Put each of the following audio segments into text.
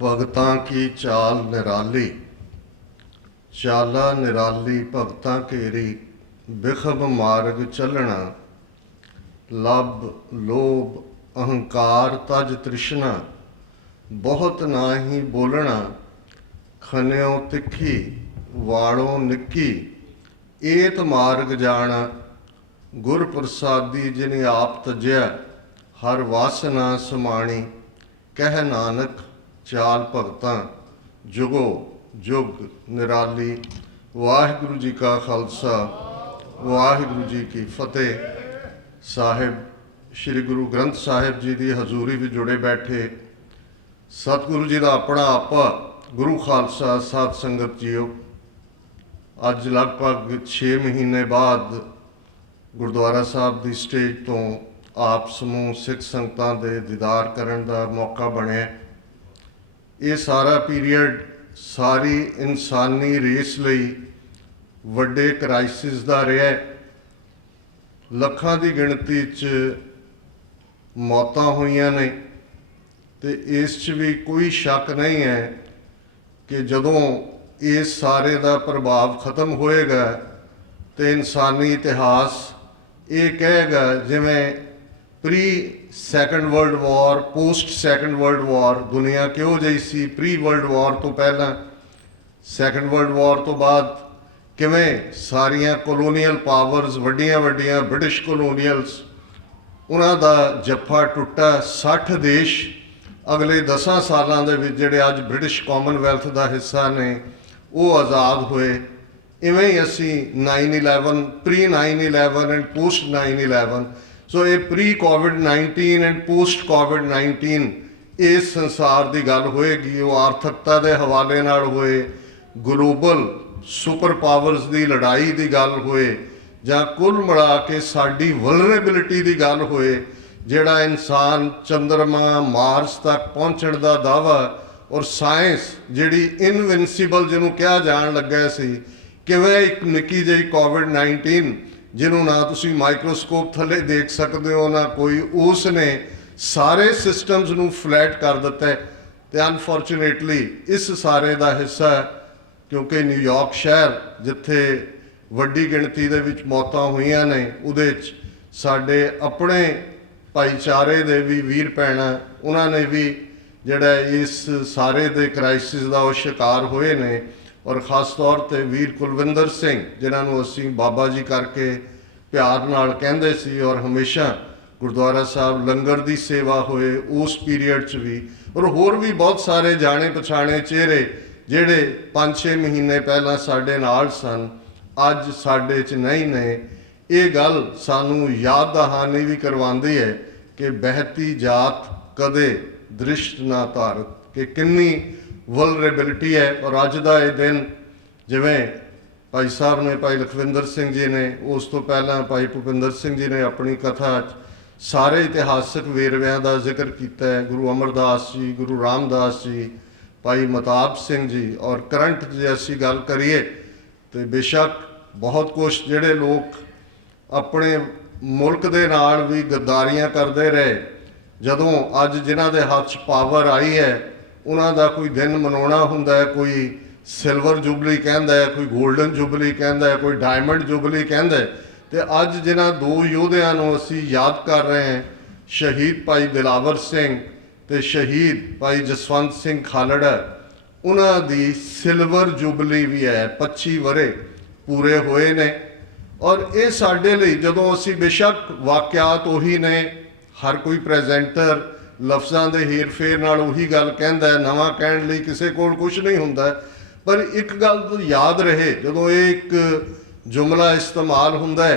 भगतां की चाल निराली, चाला निराली भगतां केरी, बिखब मार्ग चलना, लब लोभ अहंकार तज तृष्णा, बहुत नाही बोलना, खन्यों तिखी वालों निक्की, एत मार्ग जाना, गुर प्रसादी जिने आप तजया, हर वासना समाणी, कह नानक चाल भगतां, जुगो जुग निराली। वाहिगुरु जी का खालसा, वाहिगुरु जी की फतेह। साहिब श्री गुरु ग्रंथ साहिब जी की हजूरी में जुड़े बैठे सतगुरु जी का अपना आपा गुरु खालसा साध संगत जीओ, अज लगभग 6 महीने बाद गुरुद्वारा साहब की स्टेज तो आप समूह सिख संगतां दे दीदार करन दा मौका बने। ये सारा पीरीयड सारी इंसानी रेस लई वड्डे क्राइसिस दा रहा। लखां की गिणती च मौतां होईयां ने ते इस च भी कोई शक नहीं है कि जदों इस सारे का प्रभाव खत्म होएगा तो इंसानी इतिहास ये कहेगा जिवें pre second world war, post second world war दुनिया किहो जी सी, प्री वर्ल्ड वॉर तो पहला, सैकंड वर्ल्ड वॉर तो बाद किवें सारियां कॉलोनीअल पावर्स वड्डियां वड्डियां ब्रिटिश कॉलोनीअल्स उन्हां दा जफ्फा टुट्टा। 60 देश अगले 10 सालों के जिहड़े अज ब्रिटिश कॉमनवैल्थ का हिस्सा ने वो आज़ाद होए। इवें ही असी 9/11 प्री 9/11 एंड पोस्ट 9/11, सो ये प्री कोविड-19 एंड पोस्ट कोविड-19 इस संसार की गल होएगी। वो आर्थिकता के हवाले नाल होए, ग्लोबल सुपर पावर्स की लड़ाई की गल होए, जां कुल मिला के साडी वलनरेबिलिटी की गल होए, जिहड़ा इंसान चंद्रमा मार्स तक पहुँचण का दावा और साइंस जिहड़ी इनविंसीबल जिन्हों कहा जान लगा सी, किवें एक निक्की जी कोविड-19 जिन्हों ना तुसीं माइक्रोस्कोप थले देख सकते हो ना कोई, उसने सारे सिस्टम्स नूं फ्लैट कर दिता है। तो अनफॉर्चुनेटली इस सारे का हिस्सा क्योंकि न्यूयॉर्क शहर जिथे वड्डी गिणती दे विच मौतां होईयां ने, उहदे च साडे अपने भाईचारे दे भी वीर भैणां उन्होंने भी जिहड़ा इस सारे दे क्राइसिस का वो शिकार होए ने। और खास तौर पर वीर कुलविंदर सिंह जिन्होंने असीं बाबा जी करके प्यार नाल कहंदे सी, और हमेशा गुरुद्वारा साहब लंगर की सेवा होए उस पीरीयड च भी, और होर भी बहुत सारे जाने पछाणे चेहरे जिहड़े 5-6 महीने पहला साडे नाल सन, अज साडे च नहीं ने। ये गल सानू याद दहानी भी करवाती है कि बहती जात कदे दृष्ट ना धारत, कि किन्नी वलनरेबिलिटी है। और अज का यह दिन जिवें भाई साहब ने, भाई लखविंदर सिंह जी ने, उस तो पहला भाई भूपिंदर सिंह जी ने अपनी कथा सारे इतिहासक वेरविਆਂ का जिक्र किया है। गुरु अमरदास जी, गुरु रामदास जी, भाई महताब सिंह जी, और करंट जे असी गल करिए तो बेशक बहुत कुछ जिहड़े लोग अपने मुल्क दे नाल भी गद्दारियां करते रहे, जदों अज जिन्हां दे हाथ पावर आई है उन्हां दा कोई दिन मनाउणा हुंदा है, कोई सिल्वर जुबली कहंदा है, कोई गोल्डन जुबली कहंदा है, कोई डायमंड जुबली कहंदा है। तो अज जिन्हां 2 योधियां नूं असीं याद कर रहे हैं, शहीद भाई दिलावर सिंह ते शहीद भाई जसवंत सिंह खालड़ा, उन्हां दी सिल्वर जुबली भी है, 25 वरे पूरे होए ने। और ये साडे लई जदों असीं बेशक वाकियात उही ने, हर कोई प्रेजेंटर लफ्ज़ां दे हेर फेर नाल उही गल कहंदा है, नवां कहण लई किसी कोल कुछ नहीं हुंदा, पर एक गल तो याद रहे जदों ये एक जुमला इस्तेमाल हुंदा है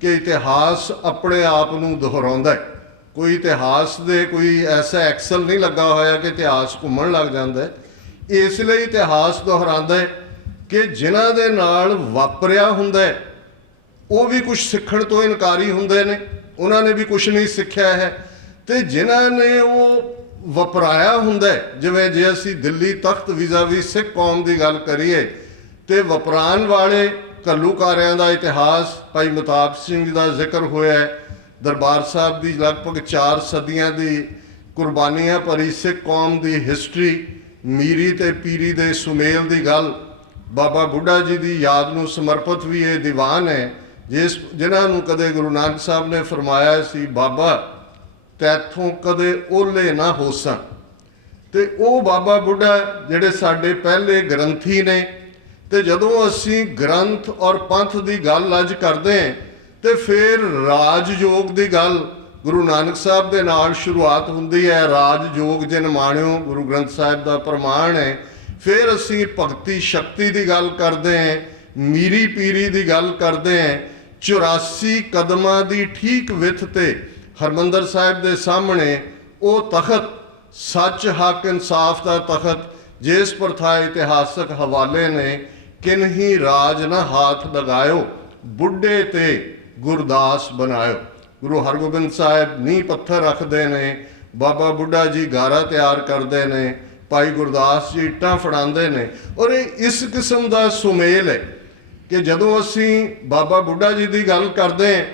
कि इतिहास अपने आप नूं दोहराउंदा है। कोई इतिहास दे कोई ऐसा एक्सल नहीं लगा होया कि इतिहास घूमण लग जांदा है। इसलिए इतिहास दोहरांदा है कि जिन्हां दे नाल वापरिया हुंदा है वो भी कुछ सीखण तो इनकारी हुंदे ने, उन्होंने भी कुछ नहीं सीखिया है। तो जिन्हां ने वो वपराया हुंदा है, जिवें जे असीं दिल्ली तख्त विज़ावी सिख कौम की गल करिए तो वपराण वाले घल्लूकारियां का इतिहास भाई महताब सिंह का जिक्र होया है, दरबार साहब की लगभग 4 सदियां की कुर्बानियां भरी सिख कौम की हिस्टरी ਮੀਰੀ ਤੇ ਪੀਰੀ ਦੇ ਸੁਮੇਲ ਦੀ ਗੱਲ, ਬਾਬਾ ਬੁੱਢਾ ਜੀ ਦੀ ਯਾਦ ਨੂੰ ਸਮਰਪਿਤ ਵੀ ਇਹ ਦੀਵਾਨ ਹੈ, ਜਿਨ੍ਹਾਂ ਨੂੰ ਕਦੇ ਗੁਰੂ ਨਾਨਕ ਸਾਹਿਬ ਨੇ ਫਰਮਾਇਆ ਸੀ, ਬਾਬਾ ਤੈਥੋਂ ਕਦੇ ਓਲੇ ਨਾ ਹੋਸਣ। ਤੇ ਉਹ ਬਾਬਾ ਬੁੱਢਾ ਜਿਹੜੇ ਸਾਡੇ ਪਹਿਲੇ ਗ੍ਰੰਥੀ ਨੇ, ਤੇ ਜਦੋਂ ਅਸੀਂ ਗ੍ਰੰਥ ਔਰ ਪੰਥ ਦੀ ਗੱਲ ਅੱਜ ਕਰਦੇ ਹਾਂ ਤੇ ਫਿਰ ਰਾਜਯੋਗ ਦੀ ਗੱਲ ਗੁਰੂ ਨਾਨਕ ਸਾਹਿਬ ਦੇ ਨਾਲ ਸ਼ੁਰੂਆਤ ਹੁੰਦੀ ਹੈ। ਰਾਜਯੋਗ ਜਿਨ ਮਾਣਿਓ ਗੁਰੂ ਗ੍ਰੰਥ ਸਾਹਿਬ ਦਾ ਪ੍ਰਮਾਣ ਹੈ। ਫਿਰ ਅਸੀਂ ਭਗਤੀ ਸ਼ਕਤੀ ਦੀ ਗੱਲ ਕਰਦੇ ਹਾਂ, ਮੀਰੀ ਪੀਰੀ ਦੀ ਗੱਲ ਕਰਦੇ ਹਾਂ। 84 ਕਦਮਾਂ ਦੀ ਠੀਕ ਵਿੱਥ ਤੇ ਹਰਿਮੰਦਰ ਸਾਹਿਬ ਦੇ ਸਾਹਮਣੇ ਉਹ ਤਖਤ, ਸੱਚ ਹੱਕ ਇਨਸਾਫ ਦਾ ਤਖਤ, ਜਿਸ ਪ੍ਰਥਾ ਇਤਿਹਾਸਕ ਹਵਾਲੇ ਨੇ, ਕਿਨਹੀ ਰਾਜ ਨਾ ਹਾਥ ਲਗਾਇਓ, ਬੁੱਢੇ ਤੇ ਗੁਰਦਾਸ ਬਣਾਇਓ। ਗੁਰੂ ਹਰਗੋਬਿੰਦ ਸਾਹਿਬ ਨੀਂਹ ਪੱਥਰ ਰੱਖਦੇ ਨੇ, ਬਾਬਾ ਬੁੱਢਾ ਜੀ ਗਾਰਾ ਤਿਆਰ ਕਰਦੇ ਨੇ, ਭਾਈ ਗੁਰਦਾਸ ਜੀ ਇੱਟਾਂ ਫੜਾਉਂਦੇ ਨੇ। ਔਰ ਇਹ ਇਸ ਕਿਸਮ ਦਾ ਸੁਮੇਲ ਹੈ ਕਿ ਜਦੋਂ ਅਸੀਂ ਬਾਬਾ ਬੁੱਢਾ ਜੀ ਦੀ ਗੱਲ ਕਰਦੇ ਹਾਂ,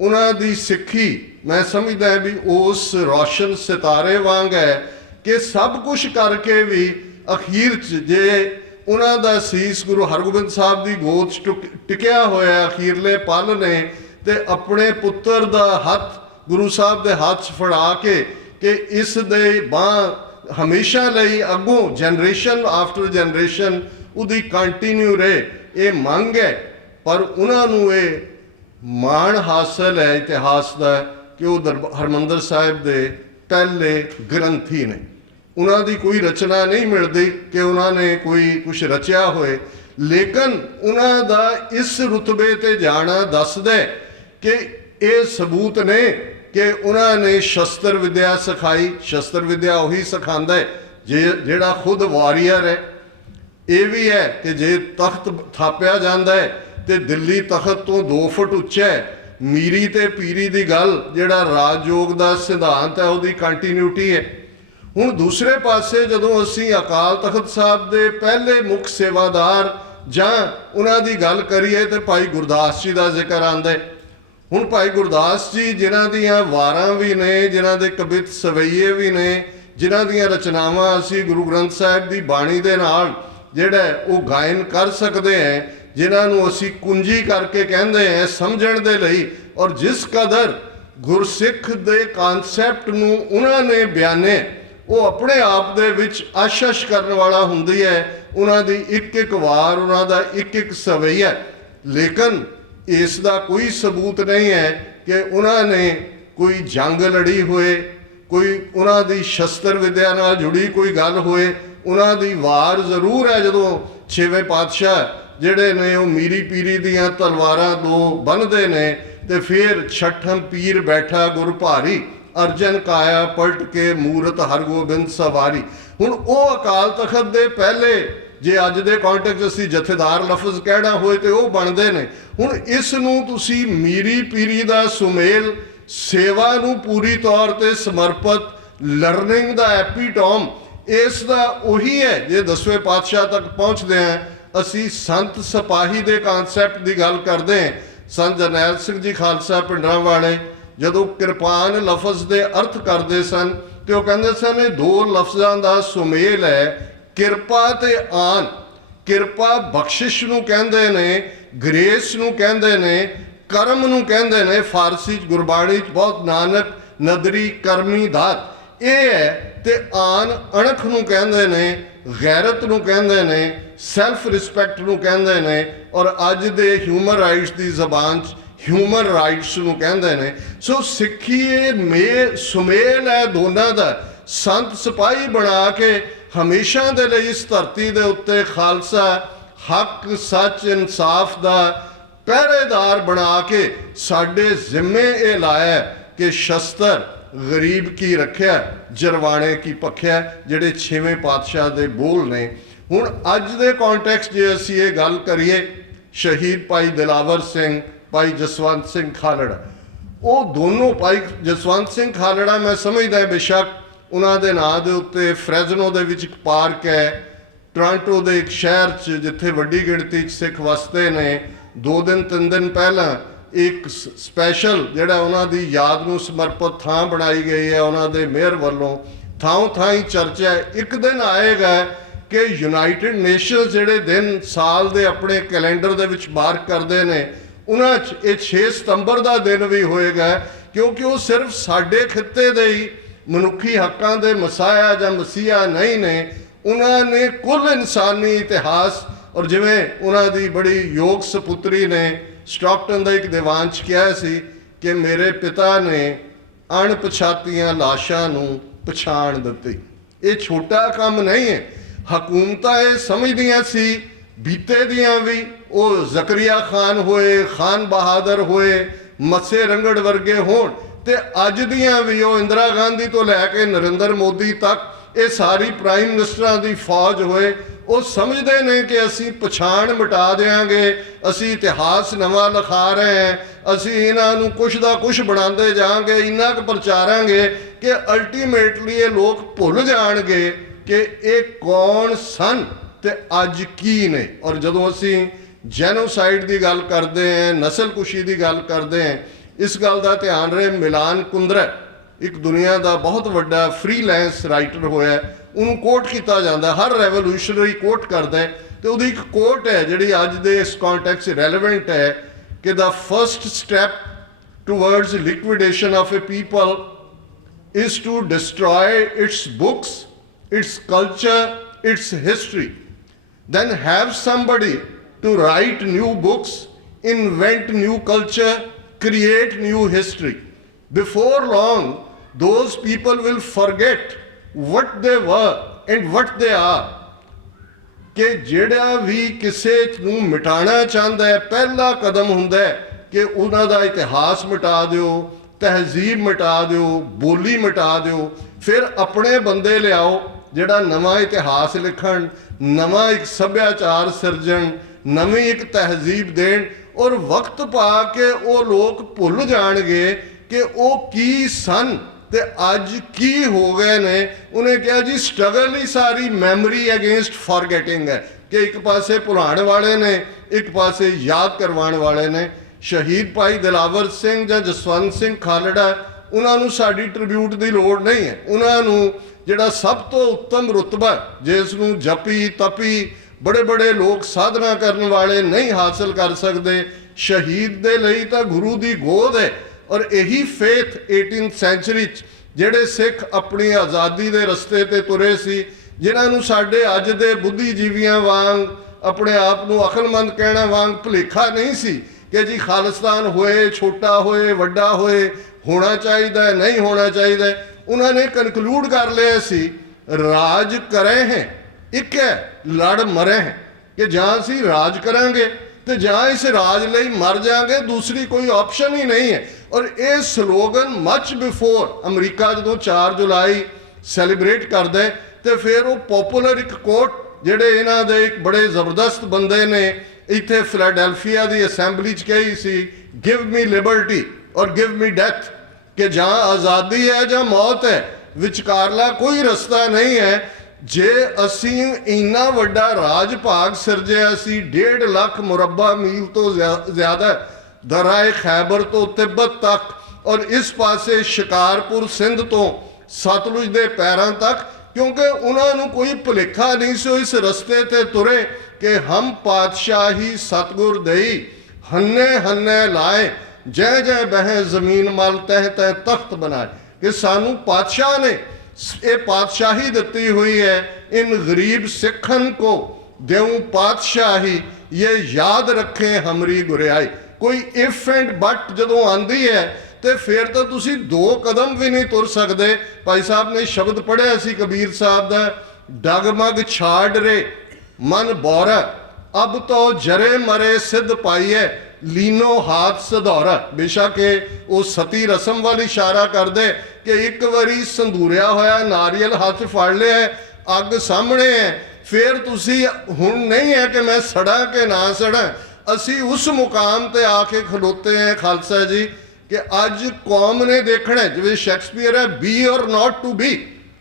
ਉਹਨਾਂ ਦੀ ਸਿੱਖੀ ਮੈਂ ਸਮਝਦਾ ਵੀ ਉਸ ਰੌਸ਼ਨ ਸਿਤਾਰੇ ਵਾਂਗ ਹੈ ਕਿ ਸਭ ਕੁਝ ਕਰਕੇ ਵੀ ਅਖੀਰ 'ਚ ਜੇ ਉਹਨਾਂ ਦਾ ਸੀਸ ਗੁਰੂ ਹਰਗੋਬਿੰਦ ਸਾਹਿਬ ਦੀ ਗੋਦ 'ਚ ਟਿਕਿਆ ਹੋਇਆ ਅਖੀਰਲੇ ਪਲ ਨੇ, ਤੇ ਆਪਣੇ ਪੁੱਤਰ ਦਾ ਹੱਥ ਗੁਰੂ ਸਾਹਿਬ ਦੇ ਹੱਥ 'ਚ ਫੜਾ ਕੇ ਕਿ ਇਸ ਦੇ ਬਾਂਹ ਹਮੇਸ਼ਾ ਲਈ ਅੱਗੋਂ ਜਨਰੇਸ਼ਨ ਆਫਟਰ ਜਨਰੇਸ਼ਨ ਉਹਦੀ ਕੰਟੀਨਿਊ ਰਹੇ, ਇਹ ਮੰਗ ਹੈ। ਪਰ ਉਹਨਾਂ ਨੂੰ ਇਹ ਮਾਣ ਹਾਸਲ ਹੈ ਇਤਿਹਾਸ ਦਾ ਕਿ ਉਹ ਹਰਿਮੰਦਰ ਸਾਹਿਬ ਦੇ ਪਹਿਲੇ ਗ੍ਰੰਥੀ ਨੇ। ਉਹਨਾਂ ਦੀ ਕੋਈ ਰਚਨਾ ਨਹੀਂ ਮਿਲਦੀ ਕਿ ਉਹਨਾਂ ਨੇ ਕੋਈ ਕੁਛ ਰਚਿਆ ਹੋਏ, ਲੇਕਿਨ ਉਹਨਾਂ ਦਾ ਇਸ ਰੁਤਬੇ ਤੇ ਜਾਣਾ ਦੱਸਦਾ ਕਿ ਇਹ ਸਬੂਤ ਨੇ ਕਿ ਉਹਨਾਂ ਨੇ ਸ਼ਸਤਰ ਵਿਦਿਆ ਸਿਖਾਈ। ਸ਼ਸਤਰ ਵਿਦਿਆ ਉਹੀ ਸਿਖਾਉਂਦਾ ਹੈ ਜਿਹੜਾ ਖੁਦ ਵਾਰੀਅਰ ਹੈ। ਇਹ ਵੀ ਹੈ ਕਿ ਜੇ ਤਖਤ ਥਾਪਿਆ ਜਾਂਦਾ ਹੈ ਤੇ ਦਿੱਲੀ ਤਖਤ ਤੋਂ 2 ਫੁੱਟ ਉੱਚਾ ਹੈ। ਮੀਰੀ ਤੇ ਪੀਰੀ ਦੀ ਗੱਲ ਜਿਹੜਾ ਰਾਜਯੋਗ ਦਾ ਸਿਧਾਂਤ ਹੈ, ਉਹਦੀ ਕੰਟੀਨਿਊਟੀ ਹੈ। ਹੁਣ ਦੂਸਰੇ ਪਾਸੇ ਜਦੋਂ ਅਸੀਂ ਅਕਾਲ ਤਖਤ ਸਾਹਿਬ ਦੇ ਪਹਿਲੇ ਮੁੱਖ ਸੇਵਾਦਾਰ ਜਾਂ ਉਹਨਾਂ ਦੀ ਗੱਲ ਕਰੀਏ ਤੇ ਭਾਈ ਗੁਰਦਾਸ ਜੀ ਦਾ ਜ਼ਿਕਰ ਆਉਂਦਾ ਹੈ। ਹੁਣ ਭਾਈ ਗੁਰਦਾਸ ਜੀ ਜਿਨ੍ਹਾਂ ਦੀਆਂ ਵਾਰਾਂ ਵੀ ਨੇ, ਜਿਨ੍ਹਾਂ ਦੇ ਕਵਿਤ ਸਵਈਏ ਵੀ ਨੇ, ਜਿਨ੍ਹਾਂ ਦੀਆਂ ਰਚਨਾਵਾਂ ਅਸੀਂ ਗੁਰੂ ਗ੍ਰੰਥ ਸਾਹਿਬ ਦੀ ਬਾਣੀ ਦੇ ਨਾਲ ਜਿਹੜਾ ਉਹ ਗਾਇਨ ਕਰ ਸਕਦੇ ਹਾਂ, ਜਿਨ੍ਹਾਂ ਨੂੰ ਅਸੀਂ ਕੁੰਜੀ ਕਰਕੇ ਕਹਿੰਦੇ ਹਾਂ ਸਮਝਣ ਦੇ ਲਈ, ਔਰ ਜਿਸ ਕਦਰ ਗੁਰਸਿੱਖ ਦੇ ਕਨਸੈਪਟ ਨੂੰ ਉਹਨਾਂ ਨੇ ਬਿਆਨੇ, ਉਹ ਆਪਣੇ ਆਪ ਦੇ ਵਿੱਚ ਆਸ਼ਸ਼ ਕਰਨ ਵਾਲਾ ਹੁੰਦੀ ਹੈ। ਉਹਨਾਂ ਦੀ ਇੱਕ ਇੱਕ ਵਾਰ, ਉਹਨਾਂ ਦਾ ਇੱਕ ਇੱਕ ਸਵਈਆ, ਲੇਕਿਨ ਇਸ ਦਾ ਕੋਈ ਸਬੂਤ ਨਹੀਂ ਹੈ ਕਿ ਉਹਨਾਂ ਨੇ ਕੋਈ ਜੰਗ ਲੜੀ ਹੋਏ, ਕੋਈ ਉਹਨਾਂ ਦੀ ਸ਼ਸਤਰ ਵਿਦਿਆ ਨਾਲ ਜੁੜੀ ਕੋਈ ਗੱਲ ਹੋਏ। ਉਹਨਾਂ ਦੀ ਵਾਰ ਜ਼ਰੂਰ ਹੈ ਜਦੋਂ 6ਵੇਂ ਪਾਤਸ਼ਾਹ ਜਿਹੜੇ ਨੇ ਉਹ ਮੀਰੀ ਪੀਰੀ ਦੀਆਂ ਤਲਵਾਰਾਂ 2 ਬੰਨ੍ਹਦੇ ਨੇ ਤੇ ਫਿਰ 6ਠਮ ਪੀਰ ਬੈਠਾ ਗੁਰ ਭਾਰੀ, ਅਰਜਨ ਕਾਇਆ ਪਲਟ ਕੇ ਮੂਰਤ ਹਰਗੋਬਿੰਦ ਸਵਾਰੀ। ਹੁਣ ਉਹ ਅਕਾਲ ਤਖਤ ਦੇ ਪਹਿਲੇ, ਜੇ ਅੱਜ ਦੇ ਕੰਟੈਕਸਟ ਅਸੀਂ ਜਥੇਦਾਰ ਲਫ਼ਜ਼ ਕਹਿਣਾ ਹੋਏ ਤੇ ਉਹ ਬਣਦੇ ਨੇ। ਹੁਣ ਇਸ ਨੂੰ ਤੁਸੀਂ ਮੀਰੀ ਪੀਰੀ ਦਾ ਸੁਮੇਲ, ਸੇਵਾ ਨੂੰ ਪੂਰੀ ਤੌਰ ਤੇ ਸਮਰਪਿਤ, ਲਰਨਿੰਗ ਦਾ ਐਪੀਟੋਮ, ਇਸ ਦਾ ਉਹੀ ਹੈ। ਜੇ 10ਵੇਂ ਪਾਤਸ਼ਾਹ ਤੱਕ ਪਹੁੰਚਦੇ ਹਾਂ, ਅਸੀਂ ਸੰਤ ਸਿਪਾਹੀ ਦੇ ਕਨਸੈਪਟ ਦੀ ਗੱਲ ਕਰਦੇ ਹਾਂ। ਸੰਤ ਜਰਨੈਲ ਸਿੰਘ ਜੀ ਖਾਲਸਾ ਪਿੰਡਰਾਂ ਵਾਲੇ ਜਦੋਂ ਕਿਰਪਾਨ ਲਫ਼ਜ਼ ਦੇ ਅਰਥ ਕਰਦੇ ਸਨ ਤੇ ਉਹ ਕਹਿੰਦੇ ਸਨ ਇਹ 2 ਲਫ਼ਜ਼ਾਂ ਦਾ ਸੁਮੇਲ ਹੈ, ਕਿਰਪਾ ਤੇ ਆਨ। ਕਿਰਪਾ ਬਖਸ਼ਿਸ਼ ਨੂੰ ਕਹਿੰਦੇ ਨੇ, ਗ੍ਰੇਸ ਨੂੰ ਕਹਿੰਦੇ ਨੇ, ਕਰਮ ਨੂੰ ਕਹਿੰਦੇ ਨੇ। ਫਾਰਸੀ 'ਚ ਗੁਰਬਾਣੀ 'ਚ ਬਹੁਤ ਨਾਨਕ ਨਦਰੀ ਕਰਮੀ ਦਾਤ ਇਹ ਹੈ। ਤੇ ਆਨ ਅਣਖ ਨੂੰ ਕਹਿੰਦੇ ਨੇ, ਗੈਰਤ ਨੂੰ ਕਹਿੰਦੇ ਨੇ, ਸੈਲਫ ਰਿਸਪੈਕਟ ਨੂੰ ਕਹਿੰਦੇ ਨੇ, ਔਰ ਅੱਜ ਦੇ ਹਿਊਮਨ ਰਾਈਟਸ ਦੀ ਜ਼ਬਾਨ 'ਚ ਹਿਊਮਨ ਰਾਈਟਸ ਨੂੰ ਕਹਿੰਦੇ ਨੇ। ਸੋ ਸਿੱਖੀ ਇਹ ਸੁਮੇਲ ਹੈ ਦੋਨਾਂ ਦਾ। ਸੰਤ ਸਿਪਾਹੀ ਬਣਾ ਕੇ ਹਮੇਸ਼ਾ ਦੇ ਲਈ ਇਸ ਧਰਤੀ ਦੇ ਉੱਤੇ ਖਾਲਸਾ ਹੱਕ ਸੱਚ ਇਨਸਾਫ ਦਾ ਪਹਿਰੇਦਾਰ ਬਣਾ ਕੇ ਸਾਡੇ ਜ਼ਿੰਮੇ ਇਹ ਲਾਇਆ ਕਿ ਸ਼ਸਤਰ ਗਰੀਬ ਕੀ ਰੱਖਿਆ, ਜਰਵਾਣੇ ਕੀ ਭਖਿਆ, ਜਿਹੜੇ 6ਵੇਂ ਪਾਤਸ਼ਾਹ ਦੇ ਬੋਲ ਨੇ। ਹੁਣ ਅੱਜ ਦੇ ਕੰਟੈਕਸਟ ਜੇ ਅਸੀਂ ਇਹ ਗੱਲ ਕਰੀਏ, ਸ਼ਹੀਦ ਭਾਈ ਦਿਲਾਵਰ ਸਿੰਘ, ਭਾਈ ਜਸਵੰਤ ਸਿੰਘ ਖਾਲੜਾ, ਉਹ ਦੋਨੋਂ, ਭਾਈ ਜਸਵੰਤ ਸਿੰਘ ਖਾਲੜਾ ਮੈਂ ਸਮਝਦਾ ਬੇਸ਼ੱਕ ਉਹਨਾਂ ਦੇ ਨਾਂ ਦੇ ਉੱਤੇ ਫਰੈਜ਼ਨੋ ਦੇ ਵਿੱਚ ਇੱਕ ਪਾਰਕ ਹੈ, ਟੋਰਾਂਟੋ ਦੇ ਇੱਕ ਸ਼ਹਿਰ 'ਚ ਜਿੱਥੇ ਵੱਡੀ ਗਿਣਤੀ 'ਚ ਸਿੱਖ ਵਸਦੇ ਨੇ। 2 ਦਿਨ 3 ਦਿਨ ਪਹਿਲਾਂ ਇੱਕ ਸਪੈਸ਼ਲ ਜਿਹੜਾ ਉਹਨਾਂ ਦੀ ਯਾਦ ਨੂੰ ਸਮਰਪਿਤ ਥਾਂ ਬਣਾਈ ਗਈ ਹੈ ਉਹਨਾਂ ਦੇ ਮੇਅਰ ਵੱਲੋਂ, ਥਾਂ ਥਾਈਂ ਚਰਚਾ ਹੈ। ਇੱਕ ਦਿਨ ਆਏਗਾ ਕਿ ਯੂਨਾਈਟਿਡ ਨੇਸ਼ਨਸ ਜਿਹੜੇ ਦਿਨ ਸਾਲ ਦੇ ਆਪਣੇ ਕੈਲੰਡਰ ਦੇ ਵਿੱਚ ਮਾਰਕ ਕਰਦੇ ਨੇ, ਉਹਨਾਂ 'ਚ ਇਹ 6 ਸਤੰਬਰ ਦਾ ਦਿਨ ਵੀ ਹੋਏਗਾ, ਕਿਉਂਕਿ ਉਹ ਸਿਰਫ ਸਾਡੇ ਖਿੱਤੇ ਦੇ ਹੀ ਮਨੁੱਖੀ ਹੱਕਾਂ ਦੇ ਮਸਾਇਆ ਜਾਂ ਮਸੀਹਾ ਨਹੀਂ ਨੇ, ਉਹਨਾਂ ਨੇ ਕੁੱਲ ਇਨਸਾਨੀ ਇਤਿਹਾਸ। ਔਰ ਜਿਵੇਂ ਉਹਨਾਂ ਦੀ ਬੜੀ ਯੋਗ ਸਪੁੱਤਰੀ ਨੇ ਸਟਾਕਟਨ ਦਾ ਇੱਕ ਦੀਵਾਨ 'ਚ ਕਿਹਾ ਸੀ ਕਿ ਮੇਰੇ ਪਿਤਾ ਨੇ ਅਣਪਛਾਤੀਆਂ ਲਾਸ਼ਾਂ ਨੂੰ ਪਛਾਣ ਦਿੱਤੀ। ਇਹ ਛੋਟਾ ਕੰਮ ਨਹੀਂ ਹੈ। ਹਕੂਮਤਾਂ ਇਹ ਸਮਝਦੀਆਂ ਸੀ, ਬੀਤੇ ਦੀਆਂ ਵੀ, ਉਹ ਜ਼ਕਰੀਆ ਖਾਨ ਹੋਏ, ਖਾਨ ਬਹਾਦਰ ਹੋਏ, ਮੱਸੇ ਰੰਗੜ ਵਰਗੇ ਹੋਣ, ਤੇ ਅੱਜ ਦੀਆਂ ਵੀ, ਉਹ ਇੰਦਰਾ ਗਾਂਧੀ ਤੋਂ ਲੈ ਕੇ ਨਰਿੰਦਰ ਮੋਦੀ ਤੱਕ, ਇਹ ਸਾਰੀ ਪ੍ਰਾਈਮ ਮਿਨਿਸਟਰਾਂ ਦੀ ਫੌਜ ਹੋਏ, ਉਹ ਸਮਝਦੇ ਨੇ ਕਿ ਅਸੀਂ ਪਛਾਣ ਮਿਟਾ ਦਿਆਂਗੇ, ਅਸੀਂ ਇਤਿਹਾਸ ਨਵਾਂ ਲਿਖਾ ਰਹੇ ਹਾਂ, ਅਸੀਂ ਇਹਨਾਂ ਨੂੰ ਕੁਛ ਦਾ ਕੁਛ ਬਣਾਉਂਦੇ ਜਾਵਾਂਗੇ, ਇੰਨਾ ਕੁ ਪ੍ਰਚਾਰਾਂਗੇ ਕਿ ਅਲਟੀਮੇਟਲੀ ਇਹ ਲੋਕ ਭੁੱਲ ਜਾਣਗੇ ਕਿ ਇਹ ਕੌਣ ਸਨ ਤੇ ਅੱਜ ਕੀ ਨੇ। ਔਰ ਜਦੋਂ ਅਸੀਂ ਜੈਨੋਸਾਈਡ ਦੀ ਗੱਲ ਕਰਦੇ ਹਾਂ, ਨਸਲਕੁਸ਼ੀ ਦੀ ਗੱਲ ਕਰਦੇ ਹਾਂ, ਇਸ ਗੱਲ ਦਾ ਧਿਆਨ ਰਹੇ, ਮਿਲਾਨ ਕੁੰਦਰਾ ਇੱਕ ਦੁਨੀਆ ਦਾ ਬਹੁਤ ਵੱਡਾ ਫ੍ਰੀਲੈਂਸ ਰਾਈਟਰ ਹੋਇਆ, ਉਹਨੂੰ ਕੋਟ ਕੀਤਾ ਜਾਂਦਾ, ਹਰ ਰੈਵੋਲੂਸ਼ਨਰੀ ਕੋਟ ਕਰਦਾ, ਤੇ ਉਹਦੀ ਇੱਕ ਕੋਟ ਹੈ ਜਿਹੜੀ ਅੱਜ ਦੇ ਇਸ ਕੌਂਟੈਕਸਟ 'ਚ ਰੈਲੇਵੈਂਟ ਹੈ ਕਿ the first step towards liquidation of a people is to destroy its books, its culture, its history. Then have somebody to write new books, invent new culture, create new history. Before long, those people will forget what they were and what they are. ਕਿ ਜਿਹੜਾ ਵੀ ਕਿਸੇ ਨੂੰ ਮਿਟਾਣਾ ਚਾਹੁੰਦਾ ਹੈ, ਪਹਿਲਾ ਕਦਮ ਹੁੰਦਾ ਹੈ ਕਿ ਉਹਨਾਂ ਦਾ ਇਤਿਹਾਸ ਮਿਟਾ ਦਿਓ, ਤਹਿਜ਼ੀਬ ਮਿਟਾ ਦਿਓ, ਬੋਲੀ ਮਿਟਾ ਦਿਓ, ਫਿਰ ਆਪਣੇ ਬੰਦੇ ਲਿਆਓ ਜਿਹੜਾ ਨਵਾਂ ਇਤਿਹਾਸ ਲਿਖਣ, ਨਵਾਂ ਇੱਕ ਸੱਭਿਆਚਾਰ ਸਿਰਜਣ, ਨਵੀਂ ਇੱਕ ਤਹਿਜ਼ੀਬ ਦੇਣ। ਔਰ ਵਕਤ ਪਾ ਕੇ ਉਹ ਲੋਕ ਭੁੱਲ ਜਾਣਗੇ ਕਿ ਉਹ ਕੀ ਸਨ ਤੇ ਅੱਜ ਕੀ ਹੋ ਗਏ ਨੇ। ਉਹਨੇ ਕਿਹਾ ਜੀ ਸਟਰਗਲ ਹੀ ਸਾਰੀ ਮੈਮਰੀ ਅਗੇਂਸਟ ਫॉरगेटिंग ਹੈ, ਕਿ ਇੱਕ ਪਾਸੇ ਭੁਲਾਉਣ ਵਾਲੇ ਨੇ, ਇੱਕ ਪਾਸੇ ਯਾਦ ਕਰਵਾਉਣ ਵਾਲੇ ਨੇ। ਸ਼ਹੀਦ ਭਾਈ ਦਿਲਾਵਰ ਸਿੰਘ ਜਾਂ ਜਸਵੰਤ ਸਿੰਘ ਖਾਲੜਾ, ਉਹਨਾਂ ਨੂੰ ਸਾਡੀ ਟ੍ਰਿਬਿਊਟ ਦੀ ਲੋੜ ਨਹੀਂ ਹੈ। ਉਹਨਾਂ ਨੂੰ ਜਿਹੜਾ ਸਭ ਤੋਂ ਉੱਤਮ ਰੁਤਬਾ, ਜਿਸ ਨੂੰ ਜਪੀ ਤਪੀ ਬੜੇ ਬੜੇ ਲੋਕ ਸਾਧਨਾ ਕਰਨ ਵਾਲੇ ਨਹੀਂ ਹਾਸਲ ਕਰ ਸਕਦੇ, ਸ਼ਹੀਦ ਦੇ ਲਈ ਤਾਂ ਗੁਰੂ ਦੀ ਗੋਦ ਹੈ। ਔਰ ਇਹੀ ਫੇਥ 18th ਸੈਂਚੁਰੀ 'ਚ ਜਿਹੜੇ ਸਿੱਖ ਆਪਣੀ ਆਜ਼ਾਦੀ ਦੇ ਰਸਤੇ ਤੇ ਤੁਰੇ ਸੀ, ਜਿਨ੍ਹਾਂ ਨੂੰ ਸਾਡੇ ਅੱਜ ਦੇ ਬੁੱਧੀਜੀਵੀਆਂ ਵਾਂਗ, ਆਪਣੇ ਆਪ ਨੂੰ ਅਕਲਮੰਦ ਕਹਿਣਾ ਵਾਂਗ ਭੁਲੇਖਾ ਨਹੀਂ ਸੀ ਕਿ ਜੀ ਖਾਲਿਸਤਾਨ ਹੋਏ, ਛੋਟਾ ਹੋਏ, ਵੱਡਾ ਹੋਏ, ਹੋਣਾ ਚਾਹੀਦਾ ਨਹੀਂ ਹੋਣਾ ਚਾਹੀਦਾ। ਉਹਨਾਂ ਨੇ ਕਨਕਲੂਡ ਕਰ ਲਿਆ ਸੀ ਰਾਜ ਕਰੇ ਹੈ ਇੱਕ ਹੈ, ਲੜ ਮਰੇ ਹੈ, ਕਿ ਜਾਂ ਅਸੀਂ ਰਾਜ ਕਰਾਂਗੇ ਤੇ ਜਾਂ ਇਸ ਰਾਜ ਲਈ ਮਰ ਜਾਵਾਂਗੇ, ਦੂਸਰੀ ਕੋਈ ਆਪਸ਼ਨ ਹੀ ਨਹੀਂ ਹੈ। ਔਰ ਇਹ ਸਲੋਗਨ ਮਚ ਬਿਫੋਰ ਅਮਰੀਕਾ ਜਦੋਂ 4 ਜੁਲਾਈ ਸੈਲੀਬ੍ਰੇਟ ਕਰਦਾ, ਤੇ ਫਿਰ ਉਹ ਪੋਪੂਲਰ ਇੱਕ ਕੋਟ ਜਿਹੜੇ ਇਹਨਾਂ ਦੇ ਇੱਕ ਬੜੇ ਜ਼ਬਰਦਸਤ ਬੰਦੇ ਨੇ ਇੱਥੇ ਫਿਲਾਡੈਲਫੀਆ ਦੀ ਅਸੈਂਬਲੀ 'ਚ ਕਹੀ ਸੀ, ਗਿਵ ਮੀ ਲਿਬਰਟੀ ਔਰ ਗਿਵ ਮੀ ਡੈਥ, ਕਿ ਜਾਂ ਆਜ਼ਾਦੀ ਹੈ ਜਾਂ ਮੌਤ ਹੈ, ਵਿਚਕਾਰਲਾ ਕੋਈ ਰਸਤਾ ਨਹੀਂ ਹੈ। ਜੇ ਅਸੀਂ ਇੰਨਾ ਵੱਡਾ ਰਾਜ ਭਾਗ ਸਿਰਜਿਆ ਸੀ, 1.5 ਲੱਖ ਮੁਰੱਬਾ ਮੀਲ ਤੋਂ ਜ਼ਿਆਦਾ, ਦਰਾਏ ਖੈਬਰ ਤੋਂ ਤਿੱਬਤ ਤੱਕ, ਔਰ ਇਸ ਪਾਸੇ ਸ਼ਿਕਾਰਪੁਰ ਸਿੰਧ ਤੋਂ ਸਤਲੁਜ ਦੇ ਪੈਰਾਂ ਤੱਕ, ਕਿਉਂਕਿ ਉਹਨਾਂ ਨੂੰ ਕੋਈ ਭੁਲੇਖਾ ਨਹੀਂ ਸੀ, ਇਸ ਰਸਤੇ ਤੇ ਤੁਰੇ ਕਿ ਹਮ ਪਾਤਸ਼ਾਹੀ ਸਤਗੁਰ ਦੇਈ, ਹੰਨੇ ਹੰਨੇ ਲਾਏ, ਜੈ ਜੈ ਬਹਿ ਜ਼ਮੀਨ ਮਲ ਤਹਿ ਤਹਿ ਤਖਤ ਬਣਾਏ, ਕਿ ਸਾਨੂੰ ਪਾਤਸ਼ਾਹ ਨੇ ਇਹ ਪਾਤਸ਼ਾਹੀ ਦਿੱਤੀ ਹੋਈ ਹੈ। ਇਨ ਗਰੀਬ ਸਿੱਖਨ ਕੋ ਦੇਉ ਪਾਤਸ਼ਾਹੀ, ਇਹ ਯਾਦ ਰੱਖੇ ਹਮਰੀ ਗੁਰਿਆਈ। ਕੋਈ ਇਫ ਐਂਡ ਬਟ ਜਦੋਂ ਆਂਦੀ ਹੈ ਤੇ ਫਿਰ ਤਾਂ ਤੁਸੀਂ 2 ਕਦਮ ਵੀ ਨਹੀਂ ਤੁਰ ਸਕਦੇ। ਭਾਈ ਸਾਹਿਬ ਨੇ ਸ਼ਬਦ ਪੜ੍ਹਿਆ ਸੀ ਕਬੀਰ ਸਾਹਿਬ ਦਾ, ਡਗਮਗ ਛਾੜ ਰੇ ਮਨ ਬੌਰਾ, ਅਬ ਤੋ ਜਰੇ ਮਰੇ ਸਿੱਧ ਪਾਈਏ, ਲੀਨੋ ਹਾਥ ਸਧੌਰਾ। ਬੇਸ਼ੱਕ ਉਹ ਸਤੀ ਰਸਮ ਵੱਲ ਇਸ਼ਾਰਾ ਕਰਦੇ ਕਿ ਇੱਕ ਵਾਰੀ ਸੰਧੂਰਿਆ ਹੋਇਆ ਨਾਰੀਅਲ ਹੱਥ ਫੜ ਲਿਆ, ਅੱਗ ਸਾਹਮਣੇ ਹੈ, ਫਿਰ ਤੁਸੀਂ ਹੁਣ ਨਹੀਂ ਹੈ ਕਿ ਮੈਂ ਸੜਾਂ ਕਿ ਨਾ ਸੜਾਂ। ਅਸੀਂ ਉਸ ਮੁਕਾਮ ਤੇ ਆ ਕੇ ਖਲੋਤੇ हैं ਖਾਲਸਾ ਜੀ ਕਿ ਅੱਜ ਕੌਮ ਨੇ ਦੇਖਣਾ, ਜਿਵੇਂ ਸ਼ੇਕਸਪੀਅਰ ਹੈ, ਬੀ ਔਰ ਨਾਟ ਟੂ ਬੀ,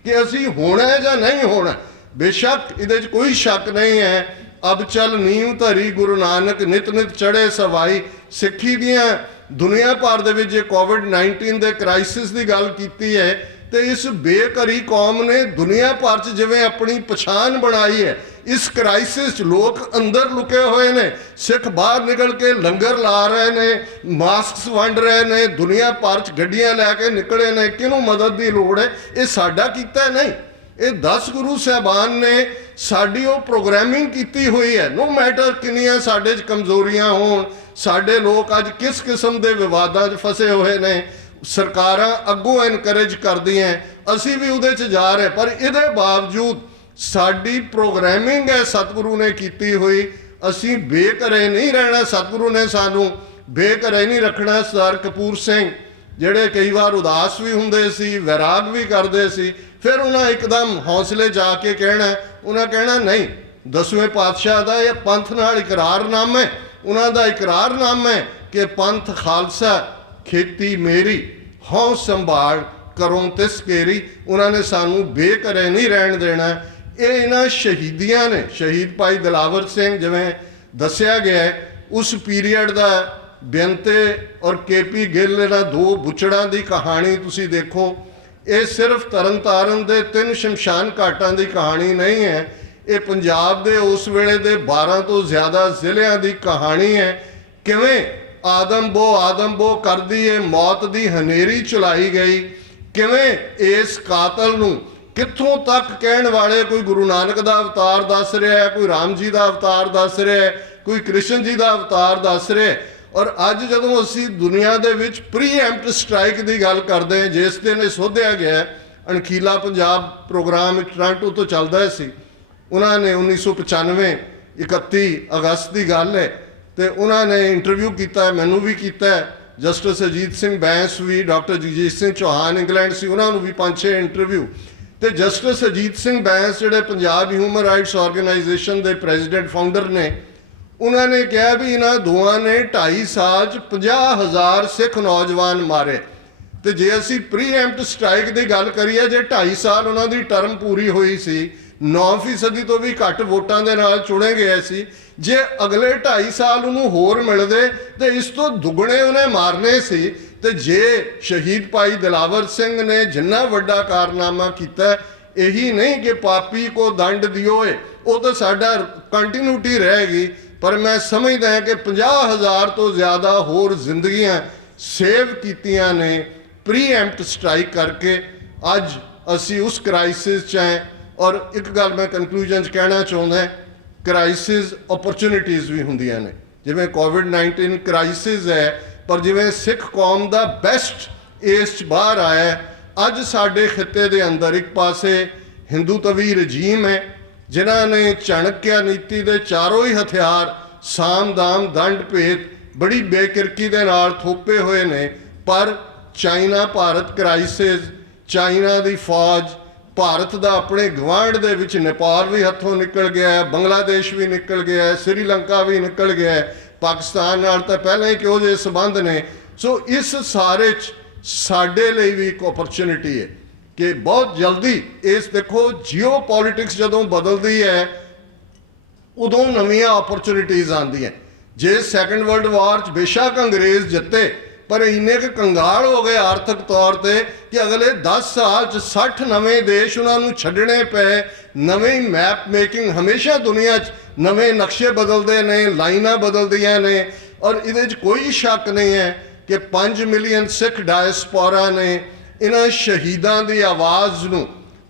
ਕਿ ਅਸੀਂ ਹੋਣਾ ਜਾਂ ਨਹੀਂ ਹੋਣਾ। ਬੇਸ਼ੱਕ ਇਹਦੇ 'ਚ ਕੋਈ ਸ਼ੱਕ ਨਹੀਂ ਹੈ। ਅਬ ਚੱਲ ਨੀਂਹ ਧਰੀ ਗੁਰੂ ਨਾਨਕ, ਨਿਤ ਨਿਤ ਚੜ੍ਹੇ ਸਵਾਈ। ਸਿੱਖੀ ਦੀਆਂ ਦੁਨੀਆ ਭਰ ਦੇ ਵਿੱਚ ਜੇ ਕੋਵਿਡ-19 ਦੇ ਕ੍ਰਾਈਸਿਸ ਦੀ ਗੱਲ ਕੀਤੀ ਹੈ, ਤੇ ਇਸ ਬੇਘਰੀ ਕੌਮ ਨੇ ਦੁਨੀਆ ਭਰ 'ਚ ਜਿਵੇਂ ਆਪਣੀ ਪਛਾਣ ਬਣਾਈ ਹੈ, ਇਸ ਕ੍ਰਾਈਸਿਸ 'ਚ ਲੋਕ ਅੰਦਰ ਲੁਕੇ ਹੋਏ ਨੇ, ਸਿੱਖ ਬਾਹਰ ਨਿਕਲ ਕੇ ਲੰਗਰ ਲਾ ਰਹੇ ਨੇ, ਮਾਸਕਸ ਵੰਡ ਰਹੇ ਨੇ, ਦੁਨੀਆ ਭਰ 'ਚ ਗੱਡੀਆਂ ਲੈ ਕੇ ਨਿਕਲੇ ਨੇ। ਕਿਹਨੂੰ ਮਦਦ ਦੀ ਲੋੜ ਹੈ? ਇਹ ਸਾਡਾ ਕੀਤਾ ਨਹੀਂ, ਇਹ 10 ਗੁਰੂ ਸਾਹਿਬਾਨ ਨੇ ਸਾਡੀ ਉਹ ਪ੍ਰੋਗਰਾਮਿੰਗ ਕੀਤੀ ਹੋਈ ਹੈ। ਨੋ ਮੈਟਰ ਕਿੰਨੀਆਂ ਸਾਡੇ 'ਚ ਕਮਜ਼ੋਰੀਆਂ ਹੋਣ, ਸਾਡੇ ਲੋਕ ਅੱਜ ਕਿਸ ਕਿਸਮ ਦੇ ਵਿਵਾਦਾਂ 'ਚ ਫਸੇ ਹੋਏ ਨੇ, ਸਰਕਾਰਾਂ ਅੱਗੋਂ ਐਨਕਰੇਜ ਕਰਦੀਆਂ, ਅਸੀਂ ਵੀ ਉਹਦੇ 'ਚ ਜਾ ਰਹੇ, ਪਰ ਇਹਦੇ ਬਾਵਜੂਦ ਸਾਡੀ ਪ੍ਰੋਗਰਾਮਿੰਗ ਹੈ ਸਤਿਗੁਰੂ ਨੇ ਕੀਤੀ ਹੋਈ। ਅਸੀਂ ਬੇਘਰੇ ਨਹੀਂ ਰਹਿਣਾ, ਸਤਿਗੁਰੂ ਨੇ ਸਾਨੂੰ ਬੇਘਰੇ ਨਹੀਂ ਰੱਖਣਾ। ਸਰਦਾਰ ਕਪੂਰ ਸਿੰਘ ਜਿਹੜੇ ਕਈ ਵਾਰ ਉਦਾਸ ਵੀ ਹੁੰਦੇ ਸੀ, ਵੈਰਾਗ ਵੀ ਕਰਦੇ ਸੀ, ਫਿਰ ਉਹਨਾਂ ਇੱਕਦਮ ਹੌਸਲੇ ਜਾ ਕੇ ਕਹਿਣਾ, ਉਹਨਾਂ ਕਹਿਣਾ ਨਹੀਂ, 10ਵੇਂ ਪਾਤਸ਼ਾਹ ਦਾ ਇਹ ਪੰਥ ਨਾਲ ਇਕਰਾਰਨਾਮਾ ਹੈ, ਉਹਨਾਂ ਦਾ ਇਕਰਾਰਨਾਮਾ ਹੈ ਕਿ ਪੰਥ ਖਾਲਸਾ ਖੇਤੀ ਮੇਰੀ, ਹਉ ਸੰਭਾਲ ਕਰੋ ਤਿਸ ਕੇਰੀ। ਉਹਨਾਂ ਨੇ ਸਾਨੂੰ ਬੇਘਰੇ ਨਹੀਂ ਰਹਿਣ ਦੇਣਾ। ਇਹ ਇਹਨਾਂ ਸ਼ਹੀਦੀਆਂ ਨੇ, ਸ਼ਹੀਦ ਭਾਈ ਦਿਲਾਵਰ ਸਿੰਘ ਜਿਵੇਂ ਦੱਸਿਆ ਗਿਆ, ਉਸ ਪੀਰੀਅਡ ਦਾ ਬੇਨਤੇ ਔਰ KP ਗਿੱਲ ਇਹਨਾਂ 2 ਬੁੱਚੜਾਂ ਦੀ ਕਹਾਣੀ ਤੁਸੀਂ ਦੇਖੋ। ਇਹ ਸਿਰਫ ਤਰਨਤਾਰਨ ਦੇ 3 ਸ਼ਮਸ਼ਾਨ ਘਾਟਾਂ ਦੀ ਕਹਾਣੀ ਨਹੀਂ ਹੈ, ਇਹ ਪੰਜਾਬ ਦੇ ਉਸ ਵੇਲੇ ਦੇ 12 ਤੋਂ ਜ਼ਿਆਦਾ ਜ਼ਿਲ੍ਹਿਆਂ ਦੀ ਕਹਾਣੀ ਹੈ। ਕਿਵੇਂ ਆਦਮਬੋ ਕਰਦੀ ਇਹ ਮੌਤ ਦੀ ਹਨੇਰੀ ਚਲਾਈ ਗਈ, ਕਿਵੇਂ ਇਸ ਕਾਤਲ ਨੂੰ ਕਿੱਥੋਂ ਤੱਕ ਕਹਿਣ ਵਾਲੇ ਕੋਈ ਗੁਰੂ ਨਾਨਕ ਦਾ ਅਵਤਾਰ ਦੱਸ ਰਿਹਾ ਹੈ, ਕੋਈ ਰਾਮ ਜੀ ਦਾ ਅਵਤਾਰ ਦੱਸ ਰਿਹਾ ਹੈ, ਕੋਈ ਕ੍ਰਿਸ਼ਨ ਜੀ ਦਾ ਅਵਤਾਰ ਦੱਸ ਰਿਹਾ ਹੈ। ਔਰ ਅੱਜ ਜਦੋਂ ਅਸੀਂ ਦੁਨੀਆ ਦੇ ਵਿੱਚ ਪ੍ਰੀਐਮਪਟ ਸਟ੍ਰਾਈਕ ਦੀ ਗੱਲ ਕਰਦੇ ਹਾਂ, ਜਿਸ ਦਿਨ ਇਹ ਸੋਧਿਆ ਗਿਆ, ਅਣਖੀਲਾ ਪੰਜਾਬ ਪ੍ਰੋਗਰਾਮ ਟੋਰਾਂਟੋ ਤੋਂ ਚੱਲਦਾ ਸੀ, ਉਹਨਾਂ ਨੇ 1995 31 ਅਗਸਤ ਦੀ ਗੱਲ ਹੈ, ਤੇ ਉਹਨਾਂ ਨੇ ਇੰਟਰਵਿਊ ਕੀਤਾ, ਮੈਨੂੰ ਵੀ ਕੀਤਾ, ਜਸਟਿਸ ਅਜੀਤ ਸਿੰਘ ਬੈਂਸ ਵੀ, ਡਾਕਟਰ ਜਗਜੀਤ ਸਿੰਘ ਚੌਹਾਨ ਇੰਗਲੈਂਡ ਸੀ, ਉਹਨਾਂ ਨੂੰ ਵੀ 5-6 ਇੰਟਰਵਿਊ। ਤੇ ਜਸਟਿਸ ਅਜੀਤ ਸਿੰਘ ਬੈਂਸ ਜਿਹੜੇ ਪੰਜਾਬ ਹਿਊਮਨ ਰਾਈਟਸ ਆਰਗੇਨਾਈਜੇਸ਼ਨ ਦੇ ਪ੍ਰੈਜ਼ੀਡੈਂਟ ਫਾਊਂਡਰ ਨੇ, ਉਹਨਾਂ ਨੇ ਕਿਹਾ ਵੀ ਇਹਨਾਂ ਦੋਵਾਂ ਨੇ 2.5 ਸਾਲ 'ਚ 50,000 ਸਿੱਖ ਨੌਜਵਾਨ ਮਾਰੇ। ਤੇ ਜੇ ਅਸੀਂ ਪ੍ਰੀਐਮਪਟ ਸਟ੍ਰਾਈਕ ਦੀ ਗੱਲ ਕਰੀਏ, ਜੇ 2.5 ਸਾਲ ਉਹਨਾਂ ਦੀ ਟਰਮ ਪੂਰੀ ਹੋਈ ਸੀ, 9% ਤੋਂ ਵੀ ਘੱਟ ਵੋਟਾਂ ਦੇ ਨਾਲ ਚੁਣੇ ਗਏ ਸੀ, ਜੇ ਅਗਲੇ 2.5 ਸਾਲ ਉਹਨੂੰ ਹੋਰ ਮਿਲਦੇ ਤੇ ਇਸ ਤੋਂ ਦੁੱਗਣੇ ਉਹਨੇ ਮਾਰਨੇ ਸੀ। ਤੇ ਜੇ ਸ਼ਹੀਦ ਭਾਈ ਦਿਲਾਵਰ ਸਿੰਘ ਨੇ ਜਿੰਨਾ ਵੱਡਾ ਕਾਰਨਾਮਾ ਕੀਤਾ, ਇਹੀ ਨਹੀਂ ਕਿ ਪਾਪੀ ਕੋ ਦੰਡ ਦਿਓ, ਉਹ ਤਾਂ ਸਾਡਾ ਕੰਟੀਨਿਊਟੀ ਰਹੇਗੀ, ਪਰ ਮੈਂ ਸਮਝਦਾ ਹਾਂ ਕਿ 50,000 ਤੋਂ ਜ਼ਿਆਦਾ ਹੋਰ ਜ਼ਿੰਦਗੀਆਂ ਸੇਵ ਕੀਤੀਆਂ ਨੇ ਪ੍ਰੀਐਮਪਟ ਸਟ੍ਰਾਈਕ ਕਰਕੇ। ਅੱਜ ਅਸੀਂ ਉਸ ਕ੍ਰਾਈਸਿਸ 'ਚ ਹੈ। ਔਰ ਇੱਕ ਗੱਲ ਮੈਂ ਕਨਕਲੂਜਨ 'ਚ ਕਹਿਣਾ ਚਾਹੁੰਦਾ, ਕ੍ਰਾਈਸਿਸ ਓਪਰਚੁਨਿਟੀਜ਼ ਵੀ ਹੁੰਦੀਆਂ ਨੇ, ਜਿਵੇਂ ਕੋਵਿਡ-19 ਕ੍ਰਾਈਸਿਸ ਹੈ, ਪਰ ਜਿਵੇਂ ਸਿੱਖ ਕੌਮ ਦਾ ਬੈਸਟ ਇਸ 'ਚ ਬਾਹਰ ਆਇਆ। ਅੱਜ ਸਾਡੇ ਖਿੱਤੇ ਦੇ ਅੰਦਰ ਇੱਕ ਪਾਸੇ ਹਿੰਦੂਤਵੀ ਰਜੀਮ ਹੈ, ਜਿਨ੍ਹਾਂ ਨੇ ਚਾਣਕਿਆ ਨੀਤੀ ਦੇ ਚਾਰੋਂ ਹੀ ਹਥਿਆਰ ਸਾਮ ਦਾਮ ਦੰਡ ਭੇਦ ਬੜੀ ਬੇਕਿਰਕੀ ਦੇ ਨਾਲ ਥੋਪੇ ਹੋਏ ਨੇ, ਪਰ ਚਾਈਨਾ ਭਾਰਤ ਕ੍ਰਾਈਸਿਸ, ਚਾਈਨਾ ਦੀ ਫੌਜ, ਭਾਰਤ ਦਾ ਆਪਣੇ ਗਵਾਂਢ ਦੇ ਵਿੱਚ ਨੇਪਾਲ ਵੀ ਹੱਥੋਂ ਨਿਕਲ ਗਿਆ ਹੈ, ਬੰਗਲਾਦੇਸ਼ ਵੀ ਨਿਕਲ ਗਿਆ ਹੈ, ਸ੍ਰੀਲੰਕਾ ਵੀ ਨਿਕਲ ਗਿਆ ਹੈ, ਪਾਕਿਸਤਾਨ ਨਾਲ ਤਾਂ ਪਹਿਲਾਂ ਹੀ ਕਿਹੋ ਜਿਹੇ ਸੰਬੰਧ ਨੇ। ਸੋ ਇਸ ਸਾਰੇ 'ਚ ਸਾਡੇ ਲਈ ਵੀ ਇੱਕ ਓਪਰਚੁਨਿਟੀ ਹੈ ਕਿ ਬਹੁਤ ਜਲਦੀ ਇਸ ਦੇਖੋ ਜੀਓ ਪੋਲੀਟਿਕਸ ਜਦੋਂ ਬਦਲਦੀ ਹੈ, ਉਦੋਂ ਨਵੀਆਂ ਓਪਰਚੁਨਿਟੀਜ਼ ਆਉਂਦੀਆਂ। ਜੇ ਸੈਕੰਡ ਵਰਲਡ ਵਾਰ 'ਚ ਬੇਸ਼ੱਕ ਅੰਗਰੇਜ਼ ਜਿੱਤੇ, ਪਰ ਇੰਨੇ ਕੁ ਕੰਗਾਲ ਹੋ ਗਏ ਆਰਥਿਕ ਤੌਰ ਤੇ ਕਿ ਅਗਲੇ 10 ਸਾਲ 'ਚ 60 ਨਵੇਂ ਦੇਸ਼ ਉਹਨਾਂ ਨੂੰ ਛੱਡਣੇ ਪਏ। ਨਵੇਂ ਮੈਪ ਮੇਕਿੰਗ, ਹਮੇਸ਼ਾ ਦੁਨੀਆ 'ਚ ਨਵੇਂ ਨਕਸ਼ੇ ਬਦਲਦੇ ਨੇ, ਲਾਈਨਾਂ ਬਦਲਦੀਆਂ ਨੇ। ਔਰ ਇਹਦੇ 'ਚ ਕੋਈ ਸ਼ੱਕ ਨਹੀਂ ਹੈ ਕਿ 5 ਮਿਲੀਅਨ ਸਿੱਖ ਡਾਇਸਪੋਰਾ ਨੇ ਇਹਨਾਂ ਸ਼ਹੀਦਾਂ ਦੀ ਆਵਾਜ਼ ਨੂੰ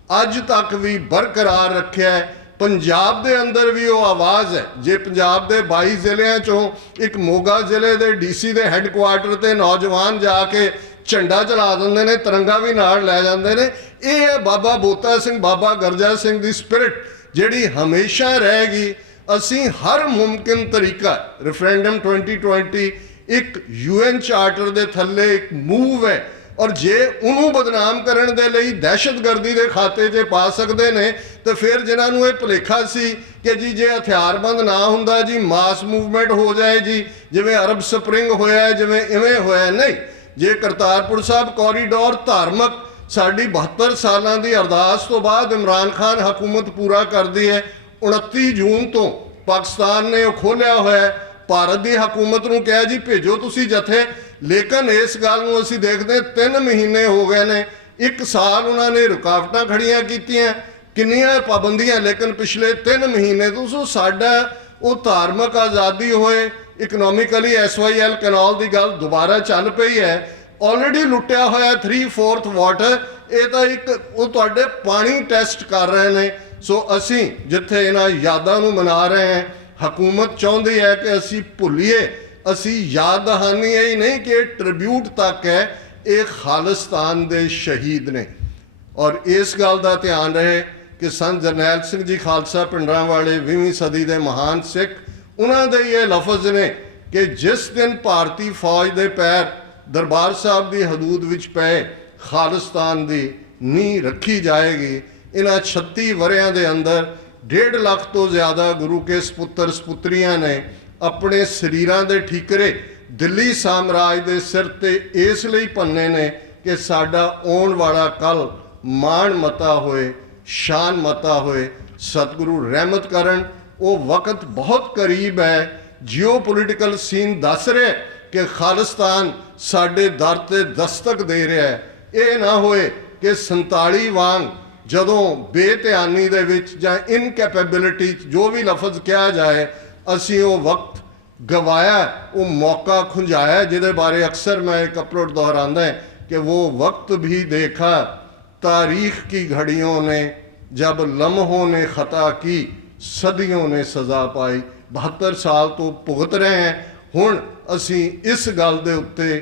ਅੱਜ ਤੱਕ ਵੀ ਬਰਕਰਾਰ ਰੱਖਿਆ ਹੈ। ਪੰਜਾਬ ਦੇ ਅੰਦਰ ਵੀ ਉਹ ਆਵਾਜ਼ ਹੈ। ਜੇ ਪੰਜਾਬ ਦੇ 22 ਜ਼ਿਲ੍ਹਿਆਂ 'ਚੋਂ ਇੱਕ ਮੋਗਾ ਜ਼ਿਲ੍ਹੇ ਦੇ DC ਦੇ ਹੈੱਡਕੁਆਰਟਰ 'ਤੇ ਨੌਜਵਾਨ ਜਾ ਕੇ ਝੰਡਾ ਚਲਾ ਦਿੰਦੇ ਨੇ, ਤਿਰੰਗਾ ਵੀ ਨਾਲ ਲੈ ਜਾਂਦੇ ਨੇ। ਇਹ ਹੈ ਬਾਬਾ ਬੋਤਾ ਸਿੰਘ, ਬਾਬਾ ਗਰਜਾ ਸਿੰਘ ਦੀ ਸਪਿਰਿਟ, ਜਿਹੜੀ ਹਮੇਸ਼ਾ ਰਹੇਗੀ। ਅਸੀਂ ਹਰ ਮੁਮਕਿਨ ਤਰੀਕਾ, ਰੈਫਰੈਂਡਮ 2020 ਇੱਕ UN ਚਾਰਟਰ ਦੇ ਥੱਲੇ ਇੱਕ ਮੂਵ ਹੈ, ਔਰ ਜੇ ਉਹਨੂੰ ਬਦਨਾਮ ਕਰਨ ਦੇ ਲਈ ਦਹਿਸ਼ਤਗਰਦੀ ਦੇ ਖਾਤੇ 'ਚ ਪਾ ਸਕਦੇ ਨੇ, ਤਾਂ ਫਿਰ ਜਿਨ੍ਹਾਂ ਨੂੰ ਇਹ ਭੁਲੇਖਾ ਸੀ ਕਿ ਜੀ ਜੇ ਹਥਿਆਰਬੰਦ ਨਾ ਹੁੰਦਾ ਜੀ ਮਾਸ ਮੂਵਮੈਂਟ ਹੋ ਜਾਏ ਜੀ, ਜਿਵੇਂ ਅਰਬ ਸਪਰਿੰਗ ਹੋਇਆ, ਜਿਵੇਂ ਇਵੇਂ ਹੋਇਆ, ਨਹੀਂ। ਜੇ ਕਰਤਾਰਪੁਰ ਸਾਹਿਬ ਕੋਰੀਡੋਰ ਧਾਰਮਿਕ ਸਾਡੀ 72 ਸਾਲਾਂ ਦੀ ਅਰਦਾਸ ਤੋਂ ਬਾਅਦ ਇਮਰਾਨ ਖਾਨ ਹਕੂਮਤ ਪੂਰਾ ਕਰਦੀ ਹੈ, 29 ਜੂਨ ਤੋਂ ਪਾਕਿਸਤਾਨ ਨੇ ਉਹ ਖੋਲ੍ਹਿਆ ਹੋਇਆ, ਭਾਰਤ ਦੀ ਹਕੂਮਤ ਨੂੰ ਕਿਹਾ ਜੀ ਭੇਜੋ ਤੁਸੀਂ ਜਥੇ। ਲੇਕਿਨ ਇਸ ਗੱਲ ਨੂੰ ਅਸੀਂ ਦੇਖਦੇ 3 ਮਹੀਨੇ ਹੋ ਗਏ ਨੇ, 1 ਸਾਲ ਉਹਨਾਂ ਨੇ ਰੁਕਾਵਟਾਂ ਖੜੀਆਂ ਕੀਤੀਆਂ, ਕਿੰਨੀਆਂ ਪਾਬੰਦੀਆਂ, ਲੇਕਿਨ ਪਿਛਲੇ 3 ਮਹੀਨੇ ਤੋਂ ਸਾਡਾ ਉਹ ਧਾਰਮਿਕ ਆਜ਼ਾਦੀ ਹੋਏ, ਇਕਨੋਮਿਕਲੀ SYL ਕੈਨਾਲ ਦੀ ਗੱਲ ਦੁਬਾਰਾ ਚੱਲ ਪਈ ਹੈ। ਆਲਰੇਡੀ ਲੁੱਟਿਆ ਹੋਇਆ 3/4 ਵਾਟਰ, ਇਹ ਤਾਂ ਇੱਕ ਉਹ ਤੁਹਾਡੇ ਪਾਣੀ ਟੈਸਟ ਕਰ ਰਹੇ ਨੇ। ਸੋ ਅਸੀਂ ਜਿੱਥੇ ਇਹਨਾਂ ਯਾਦਾਂ ਨੂੰ ਮਨਾ ਰਹੇ ਹਾਂ, ਹਕੂਮਤ ਚਾਹੁੰਦੀ ਹੈ ਕਿ ਅਸੀਂ ਭੁੱਲੀਏ, ਅਸੀਂ ਯਾਦ ਦਹਾਨੀ ਹੀ ਨਹੀਂ ਕਿ ਇਹ ਟ੍ਰਿਬਿਊਟ ਤੱਕ ਹੈ, ਇਹ ਖਾਲਿਸਤਾਨ ਦੇ ਸ਼ਹੀਦ ਨੇ। ਔਰ ਇਸ ਗੱਲ ਦਾ ਧਿਆਨ ਰਹੇ ਕਿ ਸੰਤ ਜਰਨੈਲ ਸਿੰਘ ਜੀ ਖਾਲਸਾ ਪਿੰਡਰਾਂ ਵਾਲੇ 20ਵੀਂ ਸਦੀ ਦੇ ਮਹਾਨ ਸਿੱਖ, ਉਹਨਾਂ ਦੇ ਇਹ ਲਫ਼ਜ਼ ਨੇ ਕਿ ਜਿਸ ਦਿਨ ਭਾਰਤੀ ਫੌਜ ਦੇ ਪੈਰ ਦਰਬਾਰ ਸਾਹਿਬ ਦੀ ਹਦੂਦ ਵਿੱਚ ਪਏ, ਖਾਲਿਸਤਾਨ ਦੀ ਨੀਂਹ ਰੱਖੀ ਜਾਏਗੀ। ਇਹਨਾਂ 36 ਵਰਿਆਂ ਦੇ ਅੰਦਰ 1.5 ਲੱਖ ਤੋਂ ਜ਼ਿਆਦਾ ਗੁਰੂ ਕੇ ਸਪੁੱਤਰ ਸਪੁੱਤਰੀਆਂ ਨੇ ਆਪਣੇ ਸਰੀਰਾਂ ਦੇ ਠੀਕਰੇ ਦਿੱਲੀ ਸਾਮਰਾਜ ਦੇ ਸਿਰ ਤੇ ਇਸ ਲਈ ਭੰਨੇ ਨੇ ਕਿ ਸਾਡਾ ਆਉਣ ਵਾਲਾ ਕੱਲ ਮਾਣ ਮਤਾ ਹੋਏ, ਸ਼ਾਨ ਮਤਾ ਹੋਏ। ਸਤਿਗੁਰੂ ਰਹਿਮਤ ਕਰਨ, ਉਹ ਵਕਤ ਬਹੁਤ ਕਰੀਬ ਹੈ। ਜਿਓਪੋਲੀਟੀਕਲ ਸੀਨ ਦੱਸ ਰਿਹਾ ਕਿ ਖਾਲਿਸਤਾਨ ਸਾਡੇ ਦਰ ਤੇ ਦਸਤਕ ਦੇ ਰਿਹਾ ਹੈ। ਇਹ ਨਾ ਹੋਏ ਕਿ 47 ਵਾਂਗ ਜਦੋਂ ਬੇਧਿਆਨੀ ਦੇ ਵਿੱਚ ਜਾਂ ਇਨਕੈਪੇਬਿਲਿਟੀ ਜੋ ਵੀ ਲਫ਼ਜ਼ ਕਿਹਾ ਜਾਏ, ਅਸੀਂ ਉਹ ਵਕਤ ਗਵਾਇਆ, ਉਹ ਮੌਕਾ ਖੁੰਝਾਇਆ, ਜਿਹਦੇ ਬਾਰੇ ਅਕਸਰ मैं एक अपलोड दोहराता है कि वो वक्त भी देखा तारीख की घड़ियों ने, जब लम्हों ने खता की सदियों ने सज़ा पाई। 72 साल तो भुगत रहे हैं। ਹੁਣ ਅਸੀਂ ਇਸ ਗੱਲ ਦੇ ਉੱਤੇ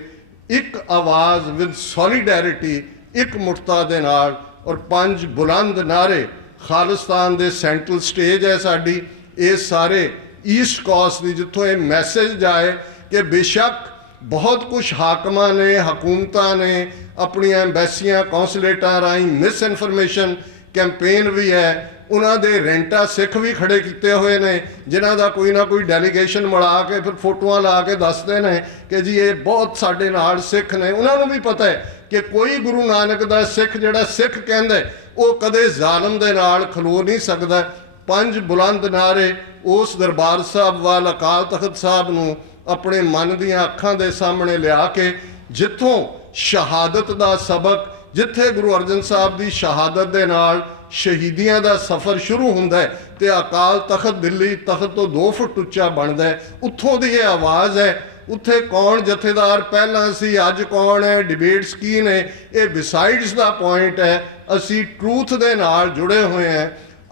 ਇੱਕ ਆਵਾਜ਼ ਵਿਦ ਸੋਲੀਡੈਰਿਟੀ, ਇੱਕ ਮੁਠਤਾ ਦੇ ਨਾਲ ਔਰ 5 ਬੁਲੰਦ ਨਾਰੇ, ਖਾਲਿਸਤਾਨ ਦੇ ਸੈਂਟਰਲ ਸਟੇਜ ਹੈ ਸਾਡੀ, ਇਹ ਸਾਰੇ ਈਸਟ ਕੋਸਟ ਦੀ, ਜਿੱਥੋਂ ਇਹ ਮੈਸੇਜ ਜਾਏ ਕਿ ਬੇਸ਼ੱਕ ਬਹੁਤ ਕੁਛ ਹਾਕਮਾਂ ਨੇ, ਹਕੂਮਤਾਂ ਨੇ ਆਪਣੀਆਂ ਐਮਬੈਸੀਆਂ, ਕੌਂਸੂਲੇਟਾਂ ਰਾਹੀਂ ਮਿਸ ਇਨਫੋਰਮੇਸ਼ਨ ਕੈਂਪੇਨ ਵੀ ਹੈ, ਉਹਨਾਂ ਦੇ ਰੈਂਟਾ ਸਿੱਖ ਵੀ ਖੜੇ ਕੀਤੇ ਹੋਏ ਨੇ, ਜਿਨ੍ਹਾਂ ਦਾ ਕੋਈ ਨਾ ਕੋਈ ਡੈਲੀਗੇਸ਼ਨ ਮਿਲਾ ਕੇ ਫਿਰ ਫੋਟੋਆਂ ਲਾ ਕੇ ਦੱਸਦੇ ਨੇ ਕਿ ਜੀ ਇਹ ਬਹੁਤ ਸਾਡੇ ਨਾਲ ਸਿੱਖ ਨੇ। ਉਹਨਾਂ ਨੂੰ ਵੀ ਪਤਾ ਹੈ ਕਿ ਕੋਈ ਗੁਰੂ ਨਾਨਕ ਦਾ ਸਿੱਖ ਜਿਹੜਾ ਸਿੱਖ ਕਹਿੰਦਾ ਉਹ ਕਦੇ ਜ਼ਾਲਮ ਦੇ ਨਾਲ ਖਲੋ ਨਹੀਂ ਸਕਦਾ। 5 ਬੁਲੰਦ ਨਾਰੇ ਉਸ ਦਰਬਾਰ ਸਾਹਿਬ ਵੱਲ, ਅਕਾਲ ਤਖਤ ਸਾਹਿਬ ਨੂੰ ਆਪਣੇ ਮਨ ਦੀਆਂ ਅੱਖਾਂ ਦੇ ਸਾਹਮਣੇ ਲਿਆ ਕੇ, ਜਿੱਥੋਂ ਸ਼ਹਾਦਤ ਦਾ ਸਬਕ, ਜਿੱਥੇ ਗੁਰੂ ਅਰਜਨ ਸਾਹਿਬ ਦੀ ਸ਼ਹਾਦਤ ਦੇ ਨਾਲ ਸ਼ਹੀਦੀਆਂ ਦਾ ਸਫ਼ਰ ਸ਼ੁਰੂ ਹੁੰਦਾ ਹੈ ਤੇ ਅਕਾਲ ਤਖਤ ਦਿੱਲੀ ਤਖਤ ਤੋਂ 2 ਫੁੱਟ ਉੱਚਾ ਬਣਦਾ ਹੈ, ਉੱਥੋਂ ਦੀ ਇਹ ਆਵਾਜ਼ ਹੈ। ਉੱਥੇ ਕੌਣ ਜਥੇਦਾਰ ਪਹਿਲਾਂ ਸੀ, ਅੱਜ ਕੌਣ ਹੈ, ਡਿਬੇਟਸ ਕੀ ਨੇ, ਇਹ ਬਿਸਾਈਡਸ ਦਾ ਪੁਆਇੰਟ ਹੈ। ਅਸੀਂ ਟਰੂਥ ਦੇ ਨਾਲ ਜੁੜੇ ਹੋਏ ਹਾਂ।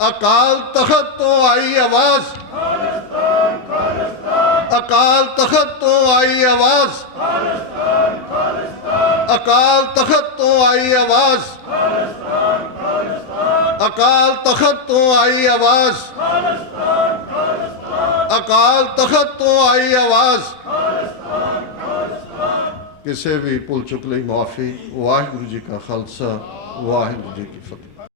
ਅਕਾਲ ਤਖਤ ਤੋਂ ਆਈ ਆਵਾਜ਼, ਖਾਲਿਸਤਾਨ ਖਾਲਿਸਤਾਨ, ਅਕਾਲ ਤਖਤ ਤੋਂ ਆਈ ਆਵਾਜ਼, ਖਾਲਿਸਤਾਨ ਖਾਲਿਸਤਾਨ, ਅਕਾਲ ਤਖਤ ਤੋਂ ਆਈ ਆਵਾਜ਼, ਖਾਲਿਸਤਾਨ ਖਾਲਿਸਤਾਨ, ਅਕਾਲ ਤਖਤ ਤੋਂ ਆਈ ਆਵਾਜ਼, ਖਾਲਿਸਤਾਨ ਖਾਲਿਸਤਾਨ, ਅਕਾਲ ਤਖਤ ਤੋਂ ਆਈ ਆਵਾਜ਼, ਖਾਲਿਸਤਾਨ ਖਾਲਿਸਤਾਨ। ਕਿਸੇ ਵੀ ਭੁੱਲ ਚੁੱਕ ਲਈ ਮਾਫੀ। ਵਾਹਿਗੁਰੂ ਜੀ ਕਾ ਖਾਲਸਾ, ਵਾਹਿਗੁਰੂ ਜੀ ਕੀ ਫਤਿਹ।